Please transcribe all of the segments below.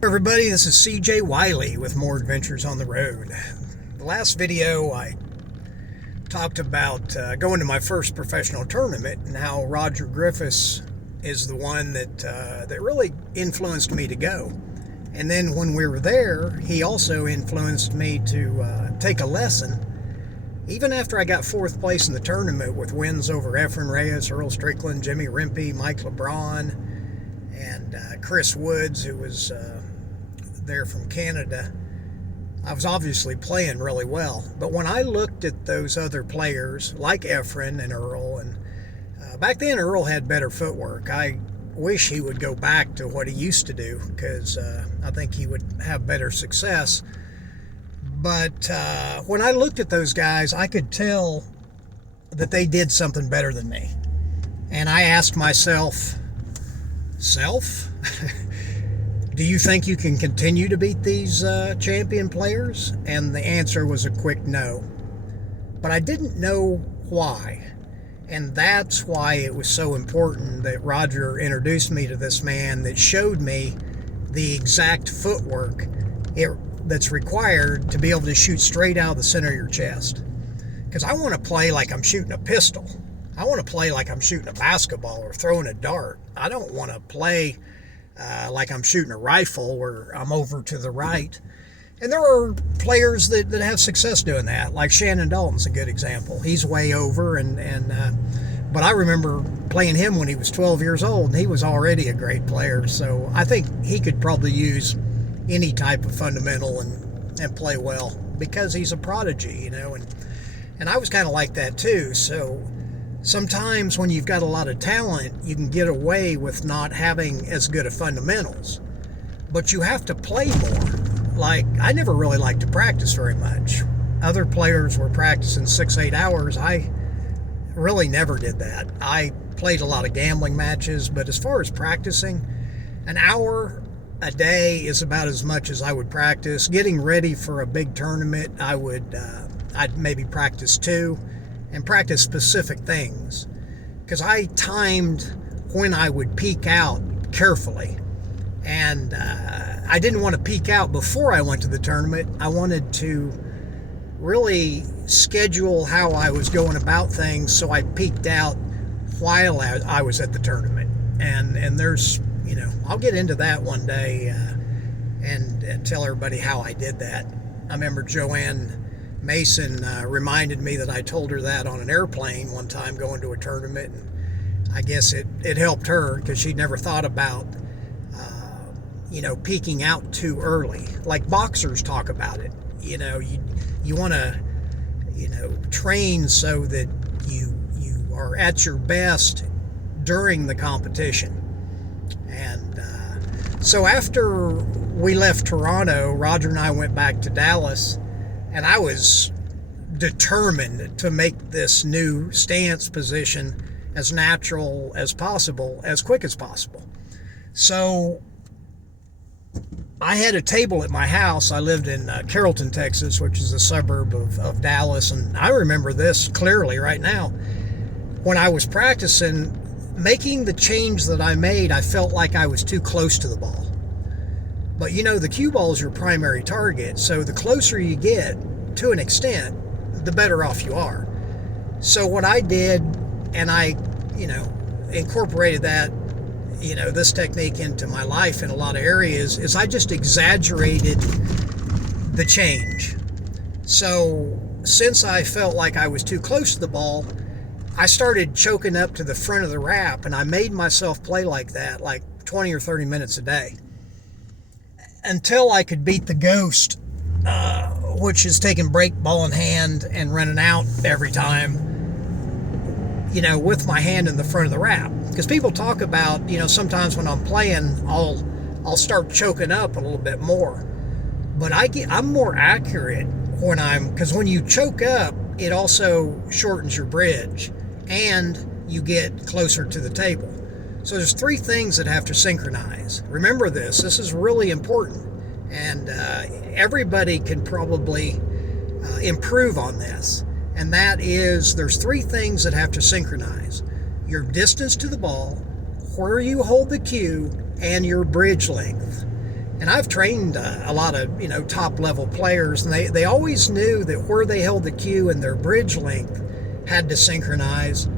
Everybody, this is CJ Wiley with More Adventures on the Road. The last video I talked about going to my first professional tournament and how Roger Griffiths is the one that really influenced me to go. And then when we were there, he also influenced me to take a lesson. Even after I got fourth place in the tournament with wins over Efren Reyes, Earl Strickland, Jimmy Rimpey, Mike LeBron, and Chris Woods, who was there from Canada, I was obviously playing really well. But when I looked at those other players like Efren and Earl, and back then Earl had better footwork. I wish he would go back to what he used to do, because I think he would have better success. But when I looked at those guys, I could tell that they did something better than me. And I asked myself, do you think you can continue to beat these champion players? And the answer was a quick no. But I didn't know why. And that's why it was so important that Roger introduced me to this man that showed me the exact footwork that's required to be able to shoot straight out of the center of your chest. Because I want to play like I'm shooting a pistol. I want to play like I'm shooting a basketball or throwing a dart. I don't want to play like I'm shooting a rifle where I'm over to the right. And there are players that have success doing that, like Shannon Dalton's a good example. He's way over, but I remember playing him when he was 12 years old, and he was already a great player. So I think he could probably use any type of fundamental and play well, because he's a prodigy, and I was kind of like that too. So sometimes when you've got a lot of talent, you can get away with not having as good of fundamentals, but you have to play more. Like, I never really liked to practice very much. Other players were practicing 6-8 hours. I really never did that. I played a lot of gambling matches, but as far as practicing, an hour a day is about as much as I would practice. Getting ready for a big tournament, I'd maybe practice 2 and practice specific things, because I timed when I would peak out carefully. And I didn't want to peak out before I went to the tournament. I wanted to really schedule how I was going about things so I peaked out while I was at the tournament. And there's, I'll get into that one day and tell everybody how I did that. I remember Joanne Mason reminded me that I told her that on an airplane one time going to a tournament. And I guess it helped her, because she'd never thought about peaking out too early. Like boxers talk about it. You want to, train so that you are at your best during the competition. And so after we left Toronto, Roger and I went back to Dallas, and I was determined to make this new stance position as natural as possible, as quick as possible. So I had a table at my house. I lived in Carrollton, Texas, which is a suburb of Dallas, and I remember this clearly right now. When I was practicing, making the change that I made, I felt like I was too close to the ball. But the cue ball is your primary target, so the closer you get, to an extent, the better off you are. So what I did, and I, incorporated that, this technique into my life in a lot of areas, is I just exaggerated the change. So since I felt like I was too close to the ball, I started choking up to the front of the wrap, and I made myself play like that, like 20 or 30 minutes a day, until I could beat the ghost, which is taking break ball in hand and running out every time, with my hand in the front of the wrap. Because people talk about, sometimes when I'm playing, I'll start choking up a little bit more. But I'm more accurate because when you choke up, it also shortens your bridge and you get closer to the table. So there's 3 things that have to synchronize. Remember this is really important. And everybody can probably improve on this. And that is, there's 3 things that have to synchronize: your distance to the ball, where you hold the cue, and your bridge length. And I've trained a lot of, top level players, and they always knew that where they held the cue and their bridge length had to synchronize,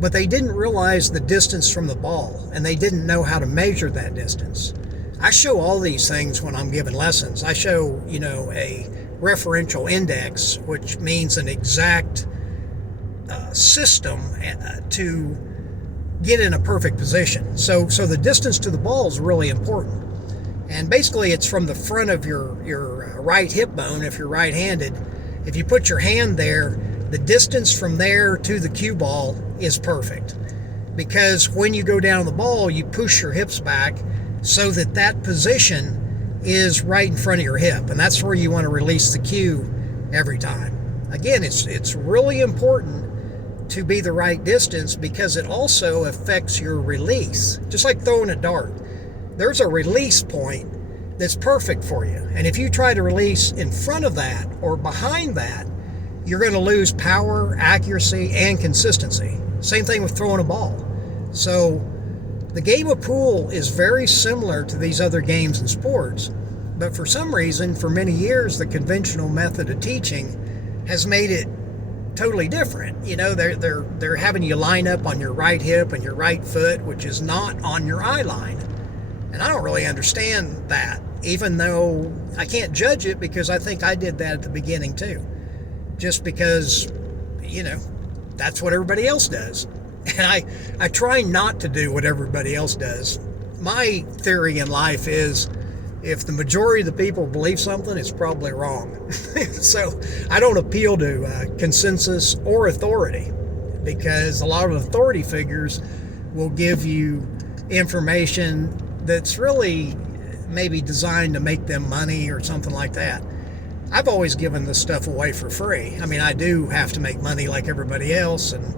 but they didn't realize the distance from the ball, and they didn't know how to measure that distance. I show all these things when I'm giving lessons. I show, a referential index, which means an exact system to get in a perfect position. So the distance to the ball is really important. And basically it's from the front of your right hip bone, if you're right-handed. If you put your hand there, the distance from there to the cue ball is perfect. Because when you go down the ball, you push your hips back so that that position is right in front of your hip. And that's where you want to release the cue every time. Again, it's really important to be the right distance because it also affects your release. Just like throwing a dart. There's a release point that's perfect for you. And if you try to release in front of that or behind that, you're going to lose power, accuracy, and consistency. Same thing with throwing a ball. So the game of pool is very similar to these other games and sports, but for some reason, for many years, the conventional method of teaching has made it totally different. They're having you line up on your right hip and your right foot, which is not on your eye line. And I don't really understand that, even though I can't judge it because I think I did that at the beginning too. Just because, that's what everybody else does. And I try not to do what everybody else does. My theory in life is if the majority of the people believe something, it's probably wrong. So I don't appeal to consensus or authority because a lot of authority figures will give you information that's really maybe designed to make them money or something like that. I've always given this stuff away for free. I mean, I do have to make money like everybody else, and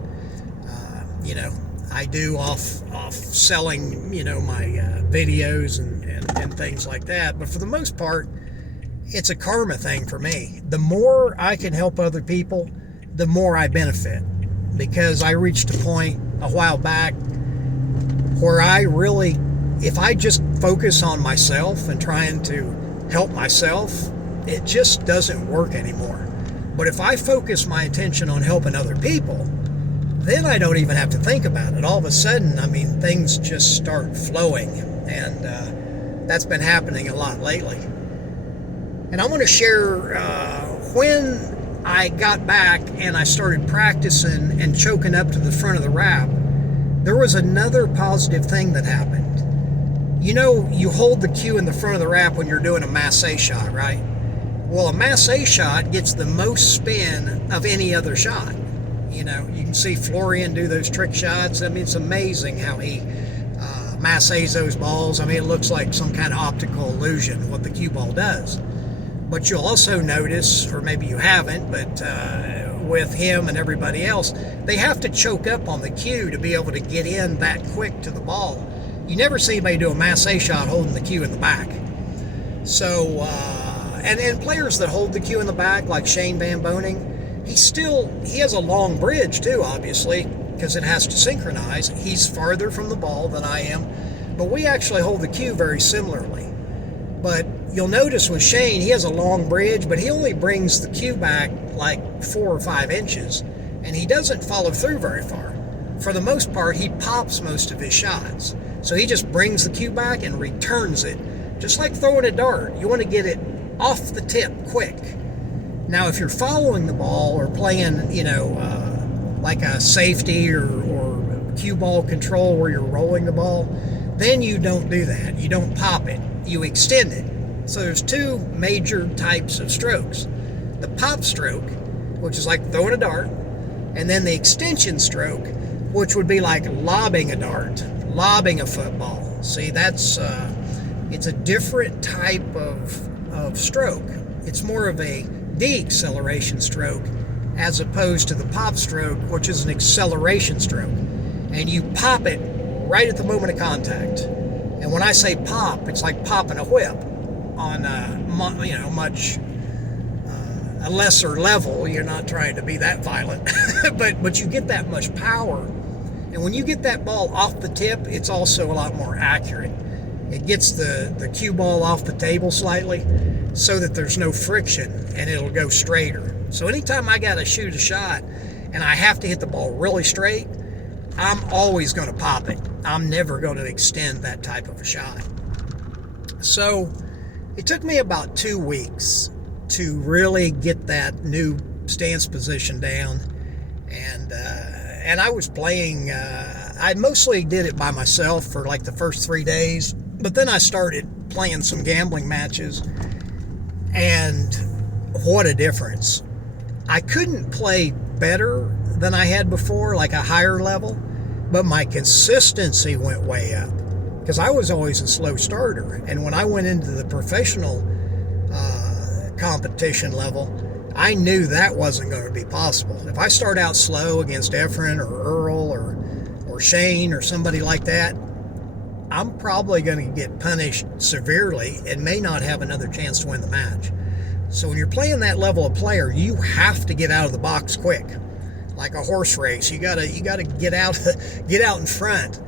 I do off selling, my videos and things like that. But for the most part, it's a karma thing for me. The more I can help other people, the more I benefit. Because I reached a point a while back where if I just focus on myself and trying to help myself, it just doesn't work anymore. But if I focus my attention on helping other people, then I don't even have to think about it. All of a sudden, things just start flowing. And that's been happening a lot lately. And I want to share when I got back and I started practicing and choking up to the front of the wrap, there was another positive thing that happened. You hold the cue in the front of the wrap when you're doing a massé shot, right? Well, a massé shot gets the most spin of any other shot. You can see Florian do those trick shots. It's amazing how he massés those balls. It looks like some kind of optical illusion what the cue ball does. But you'll also notice, or maybe you haven't, but with him and everybody else, they have to choke up on the cue to be able to get in that quick to the ball. You never see anybody do a massé shot holding the cue in the back. So, and players that hold the cue in the back, like Shane Van Boning, he has a long bridge too, obviously, because it has to synchronize. He's farther from the ball than I am, but we actually hold the cue very similarly. But you'll notice with Shane, he has a long bridge, but he only brings the cue back like 4 or 5 inches, and he doesn't follow through very far. For the most part, he pops most of his shots. So he just brings the cue back and returns it. Just like throwing a dart. You want to get it off the tip quick. Now, if you're following the ball or playing, like a safety or cue ball control where you're rolling the ball, then you don't do that. You don't pop it. You extend it. So there's 2 major types of strokes. The pop stroke, which is like throwing a dart, and then the extension stroke, which would be like lobbing a dart, lobbing a football. See, that's it's a different type of stroke. It's more of a deceleration stroke as opposed to the pop stroke, which is an acceleration stroke. And you pop it right at the moment of contact. And when I say pop, it's like popping a whip on much a lesser level. You're not trying to be that violent, but you get that much power. And when you get that ball off the tip, it's also a lot more accurate. It gets the cue ball off the table slightly so that there's no friction and it'll go straighter. So anytime I got to shoot a shot and I have to hit the ball really straight, I'm always going to pop it. I'm never going to extend that type of a shot. So it took me about 2 weeks to really get that new stance position down. And I was playing, I mostly did it by myself for like the first 3 days, but then I started playing some gambling matches, and what a difference. I couldn't play better than I had before, like a higher level, but my consistency went way up because I was always a slow starter. And when I went into the professional competition level, I knew that wasn't going to be possible. If I start out slow against Efren or Earl or Shane or somebody like that, I'm probably going to get punished severely and may not have another chance to win the match. So when you're playing that level of player, you have to get out of the box quick, like a horse race. You gotta get out in front,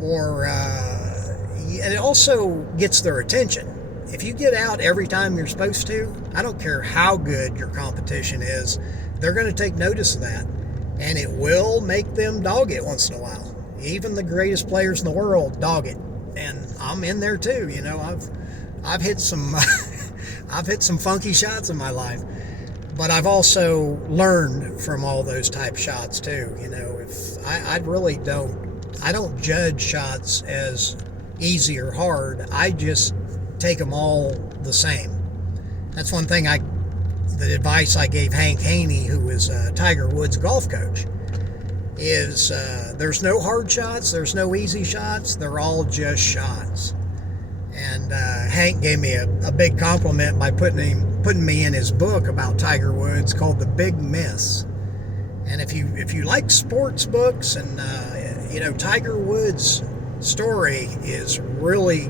or and it also gets their attention. If you get out every time you're supposed to, I don't care how good your competition is, they're going to take notice of that, and it will make them dog it once in a while. Even the greatest players in the world dog it, and I'm in there too. You know, I've hit some I've hit some funky shots in my life, but I've also learned from all those type shots too. You know, if I really don't judge shots as easy or hard. I just take them all the same. That's one thing the advice I gave Hank Haney, who was Tiger Woods' golf coach, is there's no hard shots, there's no easy shots, they're all just shots. And Hank gave me a big compliment by putting me in his book about Tiger Woods called The Big Miss. And if you like sports books, and Tiger Woods' story is really,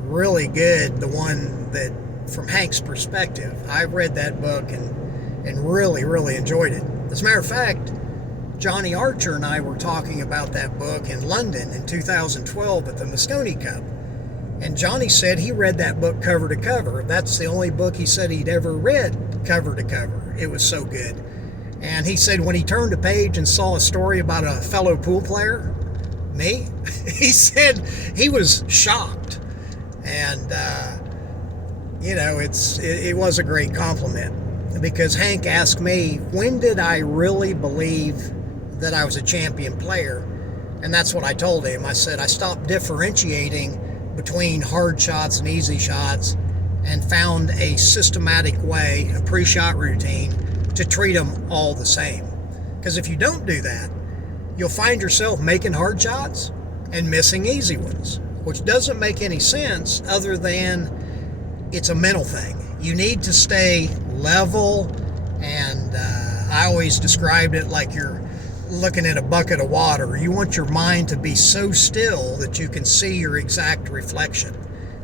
really good, the one that from Hank's perspective. I read that book and really, really enjoyed it. As a matter of fact, Johnny Archer and I were talking about that book in London in 2012 at the Moscone Cup. And Johnny said he read that book cover to cover. That's the only book he said he'd ever read cover to cover. It was so good. And he said when he turned a page and saw a story about a fellow pool player, me, he said he was shocked. And, it was a great compliment, because Hank asked me, when did I really believe that I was a champion player? And that's what I told him. I said I stopped differentiating between hard shots and easy shots and found a systematic way, a pre-shot routine, to treat them all the same. Because if you don't do that, you'll find yourself making hard shots and missing easy ones, which doesn't make any sense other than it's a mental thing. You need to stay level, and I always described it like you're looking at a bucket of water. You want your mind to be so still that you can see your exact reflection.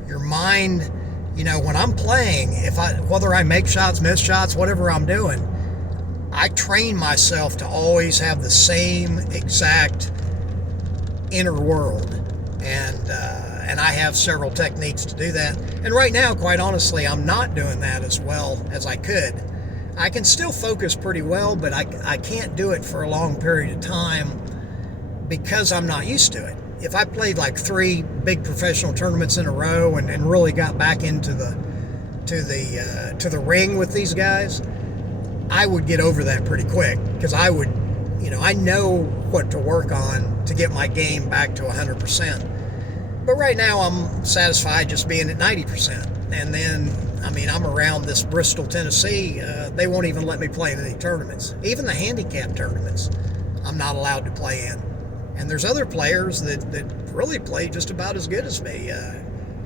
Your mind, when I'm playing, whether I make shots, miss shots, whatever I'm doing, I train myself to always have the same exact inner world. And I have several techniques to do that. And right now, quite honestly, I'm not doing that as well as I could. I can still focus pretty well, but I can't do it for a long period of time because I'm not used to it. If I played like 3 big professional tournaments in a row and really got back into the ring with these guys, I would get over that pretty quick, because I know what to work on to get my game back to 100%. But right now I'm satisfied just being at 90%. And then, I'm around this Bristol, Tennessee. They won't even let me play in any tournaments. Even the handicap tournaments, I'm not allowed to play in. And there's other players that really play just about as good as me.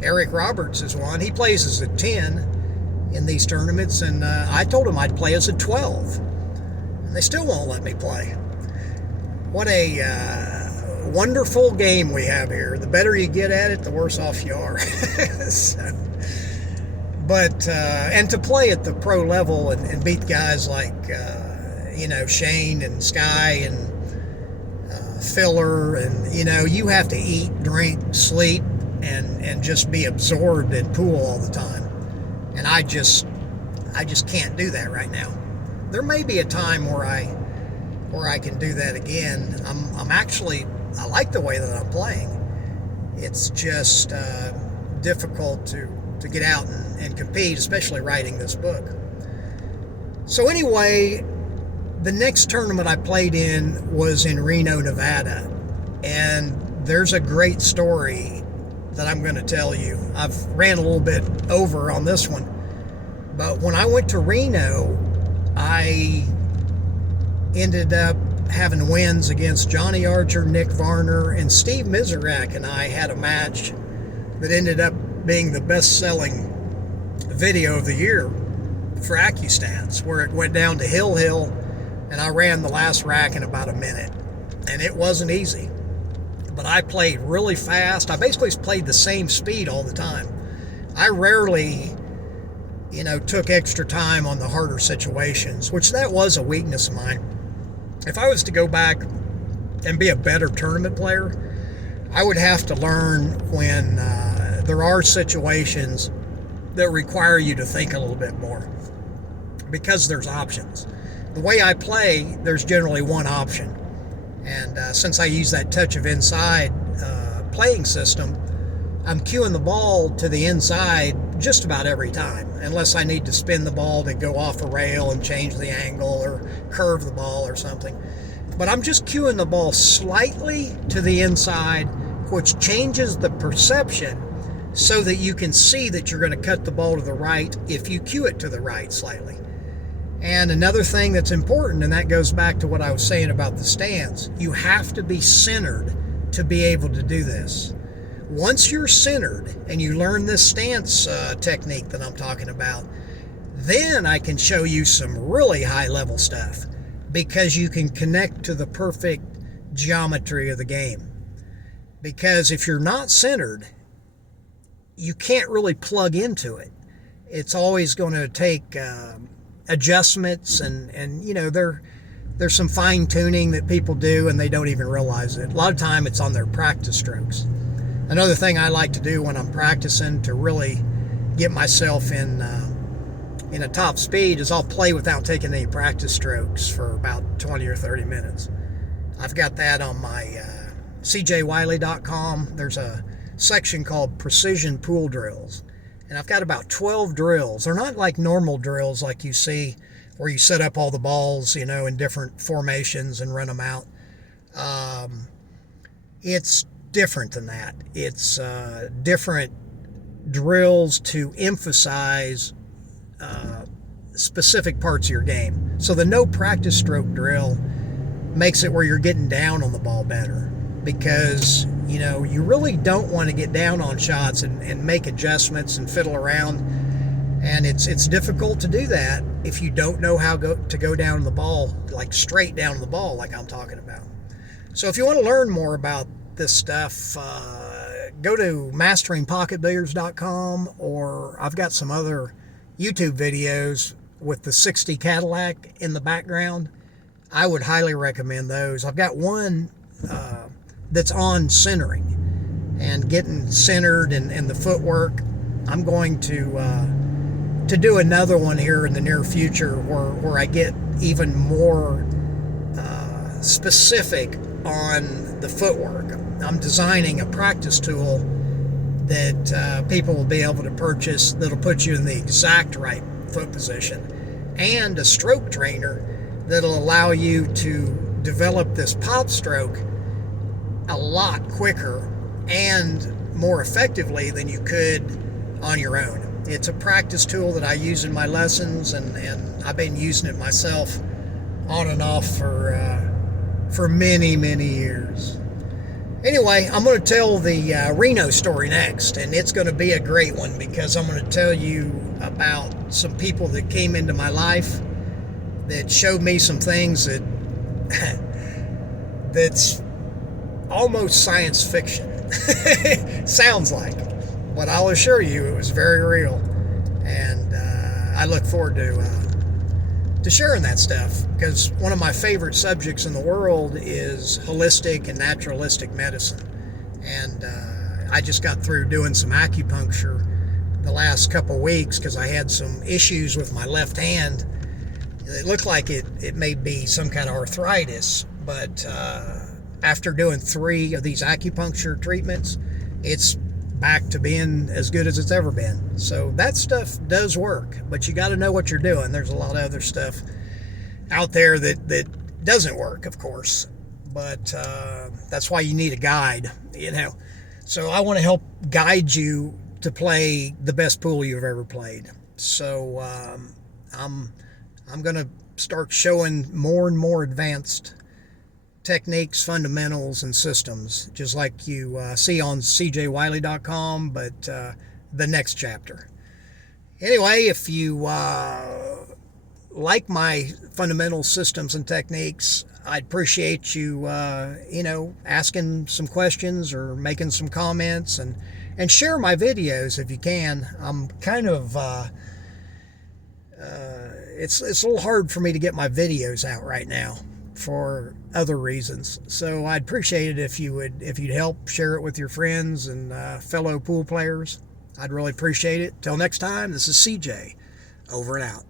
Eric Roberts is one. He plays as a 10 in these tournaments, and I told him I'd play as a 12. And they still won't let me play. What a wonderful game we have here. The better you get at it, the worse off you are. And to play at the pro level and beat guys like, Shane and Sky and Filler, and, you have to eat, drink, sleep, and just be absorbed in pool all the time. And I just can't do that right now. There may be a time where I can do that again. I like the way that I'm playing. It's just difficult to get out and compete, especially writing this book. So anyway, the next tournament I played in was in Reno, Nevada. And there's a great story that I'm going to tell you. I've ran a little bit over on this one. But when I went to Reno, I ended up having wins against Johnny Archer, Nick Varner, and Steve Miserak, and I had a match that ended up being the best-selling video of the year for AccuStats, where it went down to Hill, and I ran the last rack in about a minute. And it wasn't easy. But I played really fast. I basically played the same speed all the time. I rarely, took extra time on the harder situations, which that was a weakness of mine. If I was to go back and be a better tournament player, I would have to learn when there are situations that require you to think a little bit more, because there's options. The way I play, there's generally one option. And since I use that touch of inside playing system, I'm cueing the ball to the inside just about every time, unless I need to spin the ball to go off a rail and change the angle or curve the ball or something. But I'm just cueing the ball slightly to the inside, which changes the perception so that you can see that you're going to cut the ball to the right if you cue it to the right slightly. And another thing that's important, and that goes back to what I was saying about the stance, you have to be centered to be able to do this. Once you're centered and you learn this stance technique that I'm talking about, then I can show you some really high-level stuff, because you can connect to the perfect geometry of the game. Because if you're not centered, you can't really plug into it. It's always going to take adjustments, and there's some fine tuning that people do and they don't even realize it. A lot of time it's on their practice strokes. Another thing I like to do when I'm practicing to really get myself in a top speed is I'll play without taking any practice strokes for about 20 or 30 minutes. I've got that on my cjwiley.com. There's a section called Precision Pool Drills. And I've got about 12 drills. They're not like normal drills like you see where you set up all the balls, in different formations and run them out. It's different than that. It's different drills to emphasize specific parts of your game. So the no practice stroke drill makes it where you're getting down on the ball better, because you really don't want to get down on shots and make adjustments and fiddle around, and it's difficult to do that if you don't know how to go down the ball, like straight down the ball like I'm talking about. So if you want to learn more about this stuff, go to masteringpocketbilliards.com, or I've got some other YouTube videos with the 60 Cadillac in the background. I would highly recommend those. I've got one that's on centering and getting centered and the footwork. I'm going to do another one here in the near future where I get even more specific on the footwork. I'm designing a practice tool that people will be able to purchase that'll put you in the exact right foot position, and a stroke trainer that'll allow you to develop this pop stroke a lot quicker and more effectively than you could on your own. It's a practice tool that I use in my lessons, and I've been using it myself on and off for many, many years. Anyway, I'm going to tell the Reno story next, and it's going to be a great one, because I'm going to tell you about some people that came into my life that showed me some things that's almost science fiction. Sounds like, but I'll assure you it was very real, and I look forward to sharing that stuff, because one of my favorite subjects in the world is holistic and naturalistic medicine, and I just got through doing some acupuncture the last couple weeks because I had some issues with my left hand. It looked like it may be some kind of arthritis, but after doing 3 of these acupuncture treatments, it's back to being as good as it's ever been. So that stuff does work, but you got to know what you're doing. There's a lot of other stuff out there that doesn't work, of course, but that's why you need a guide, So I want to help guide you to play the best pool you've ever played. So I'm going to start showing more and more advanced techniques, fundamentals, and systems, just like you see on cjwiley.com, but the next chapter. Anyway, if you like my fundamental systems and techniques, I'd appreciate you, asking some questions or making some comments, and share my videos if you can. I'm kind of, it's a little hard for me to get my videos out right now for other reasons. So I'd appreciate it if you'd help share it with your friends and fellow pool players. I'd really appreciate it. Till next time, this is CJ, over and out.